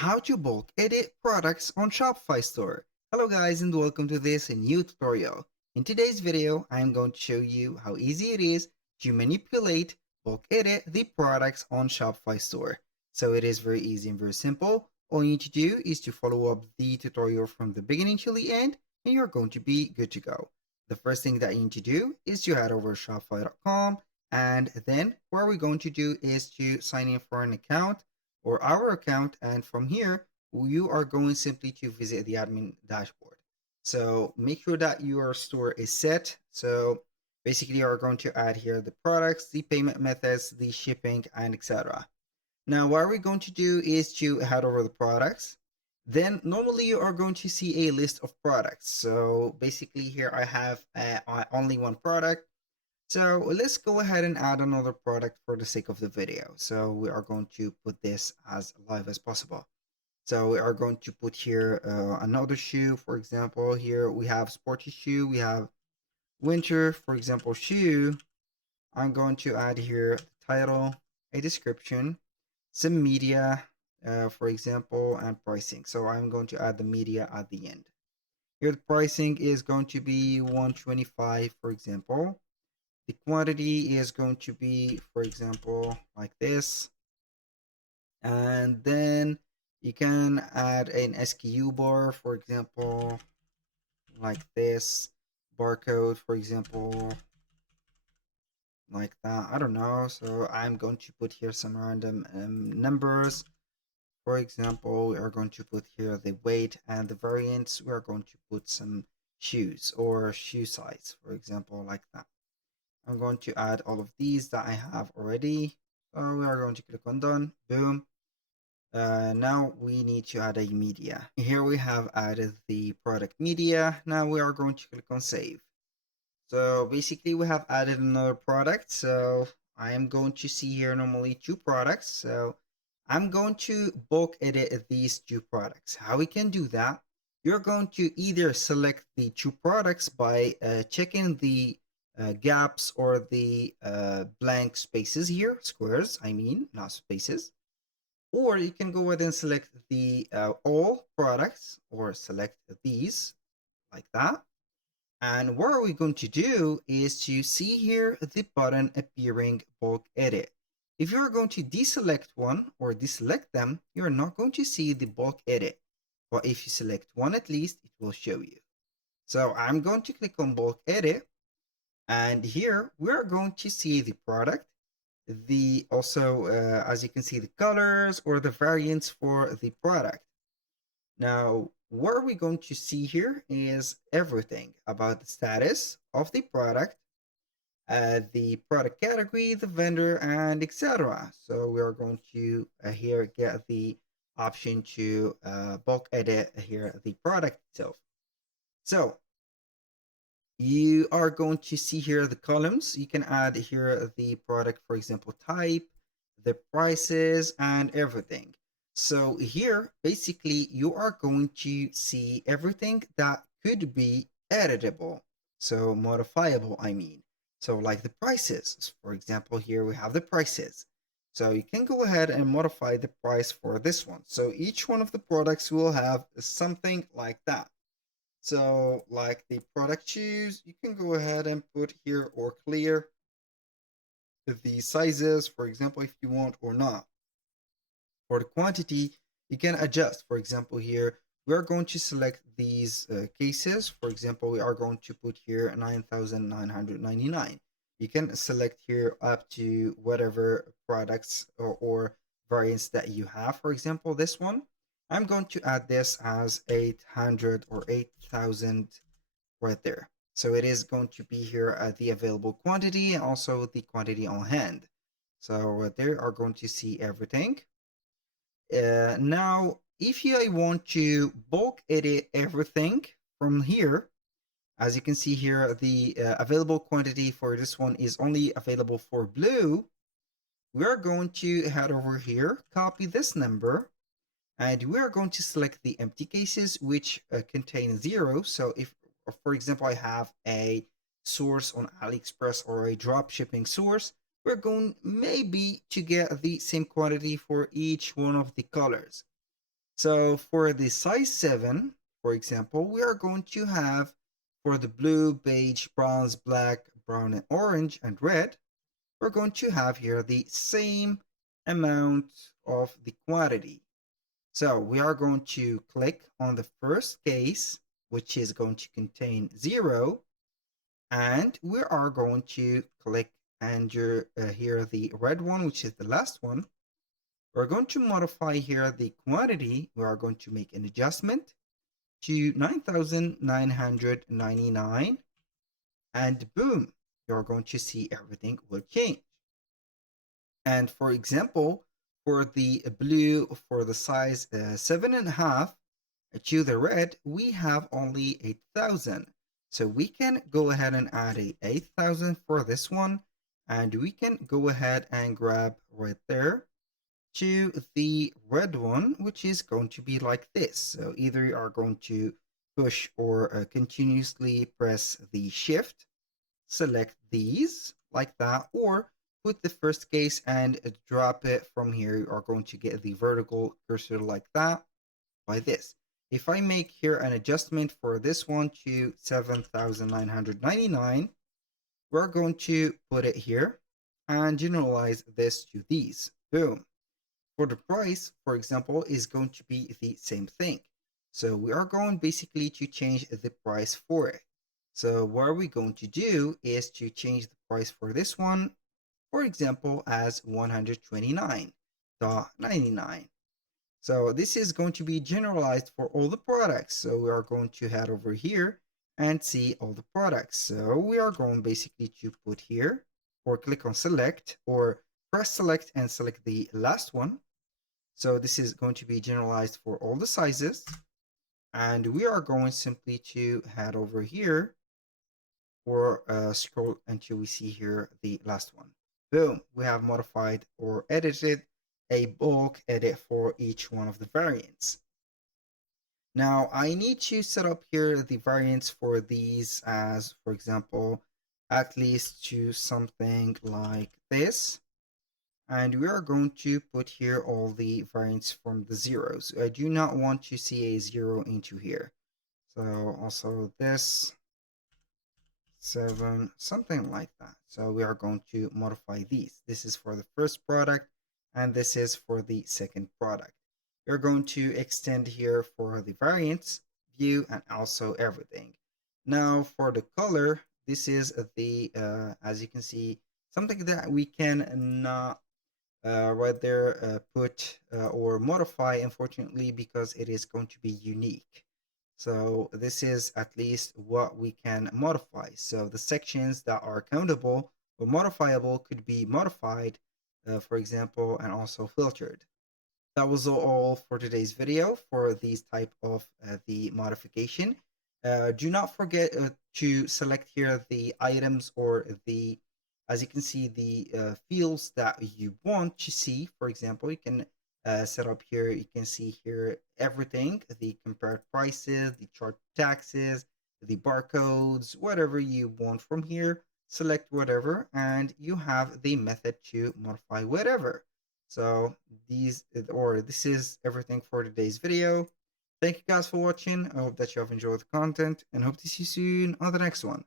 How to bulk edit products on Shopify Store. Hello guys and welcome to this new tutorial. In today's video, I'm going to show you how easy it is to manipulate, bulk edit the products on Shopify Store. So it is very easy and very simple. All you need to do is to follow up the tutorial from the beginning to the end and you're going to be good to go. The first thing that you need to do is to head over to shopify.com, and then what we're going to do is to sign in for an account or our account, and from here you are going simply to visit the admin dashboard. So make sure that your store is set. So basically you are going to add here the products, the payment methods, the shipping, and etc. Now what we're going to do is to head over the products. Then normally you are going to see a list of products. So basically here I have only one product. So let's go ahead and add another product for the sake of the video. So we are going to put this as live as possible. So we are going to put here another shoe. For example, here we have sporty shoe, we have winter, for example, shoe. I'm going to add here the title, a description, some media, for example, and pricing. So I'm going to add the media at the end. Here the pricing is going to be 125, for example. The quantity is going to be, for example, like this. And then you can add an SKU bar, for example, like this. Barcode, for example, like that. I don't know. So I'm going to put here some random numbers. For example, we are going to put here the weight and the variants. We are going to put some shoes or shoe size, for example, like that. I'm going to add all of these that I have already. So we are going to click on done. Boom. Now we need to add a media. Here we have added the product media. Now we are going to click on save. So basically we have added another product. So I am going to see here normally two products. So I'm going to bulk edit these two products. How we can do that? You're going to either select the two products by checking the gaps or the blank spaces here, squares, I mean, not spaces. Or you can go ahead and select the all products or select these like that. And what are we going to do is to see here the button appearing bulk edit. If you're going to deselect one or deselect them, you're not going to see the bulk edit. But if you select one at least, it will show you. So I'm going to click on bulk edit. And here we're going to see the product, the also as you can see, the colors or the variants for the product. Now what are we going to see here is everything about the status of the product, the product category, the vendor, and etc. So we are going to here get the option to bulk edit here the product itself. So you are going to see here the columns. You can add here the product, for example, type, the prices, and everything. So here, basically, you are going to see everything that could be editable. So modifiable, I mean. So like the prices, for example, here we have the prices. So you can go ahead and modify the price for this one. So each one of the products will have something like that. So like the product choose, you can go ahead and put here or clear the sizes, for example, if you want or not. For the quantity, you can adjust. For example, here we are going to select these cases. For example, we are going to put here 9,999. You can select here up to whatever products or variants that you have. For example, this one, I'm going to add this as 800 or 8,000 right there. So it is going to be here the available quantity and also the quantity on hand. So right there are going to see everything. Now, if I want to bulk edit everything from here, as you can see here, the available quantity for this one is only available for blue. We're going to head over here, copy this number, and we are going to select the empty cases which contain 0. So if, for example, I have a source on AliExpress or a drop shipping source, we're going maybe to get the same quantity for each one of the colors. So for the size 7, for example, we are going to have for the blue, beige, bronze, black, brown, and orange, and red, we're going to have here the same amount of the quantity. So we are going to click on the first case, which is going to contain 0, and we are going to click under here the red one, which is the last one. We're going to modify here the quantity. We are going to make an adjustment to 9,999, and boom, you're going to see everything will change. And for example, for the blue, for the size 7.5, to the red, we have only 8,000. So we can go ahead and add a 8,000 for this one. And we can go ahead and grab right there to the red one, which is going to be like this. So either you are going to push or continuously press the shift, select these like that, or put the first case and drop it from here. You are going to get the vertical cursor like that by this. If I make here an adjustment for this one to 7,999, we're going to put it here and generalize this to these. Boom. For the price, for example, is going to be the same thing. So we are going basically to change the price for it. So what we're going to do is to change the price for this one, for example, as 129.99. So this is going to be generalized for all the products. So we are going to head over here and see all the products. So we are going basically to put here or click on select or press select and select the last one. So this is going to be generalized for all the sizes. And we are going simply to head over here or scroll until we see here the last one. Boom, we have modified or edited a bulk edit for each one of the variants. Now I need to set up here the variants for these as, for example, at least to something like this. And we are going to put here all the variants from the zeros. I do not want to see a 0 into here. So also this 7, something like that. So we are going to modify these. This is for the first product, and this is for the second product. We're going to extend here for the variants, view, and also everything. Now for the color, this is the, as you can see, something that we can not right there put or modify, unfortunately, because it is going to be unique. So this is at least what we can modify. So the sections that are countable or modifiable could be modified, for example, and also filtered. That was all for today's video for these type of the modification. Do not forget to select here the items or the, as you can see, the fields that you want to see. For example, you can set up here, you can see here everything, the compared prices, the chart taxes, the barcodes, whatever you want from here. Select whatever and you have the method to modify whatever. So this is everything for today's video. Thank you guys for watching. I hope that you have enjoyed the content and hope to see you soon on the next one.